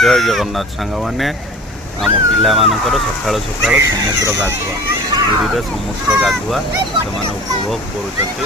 जय जगन्नाथ सांग मैंने आम पिलाମାନଙ୍କର सकाळୁ सकाळୁ समुद्र गाधुआ पुरी समुद्र गाधुआ से उपभोग करुँच देखते।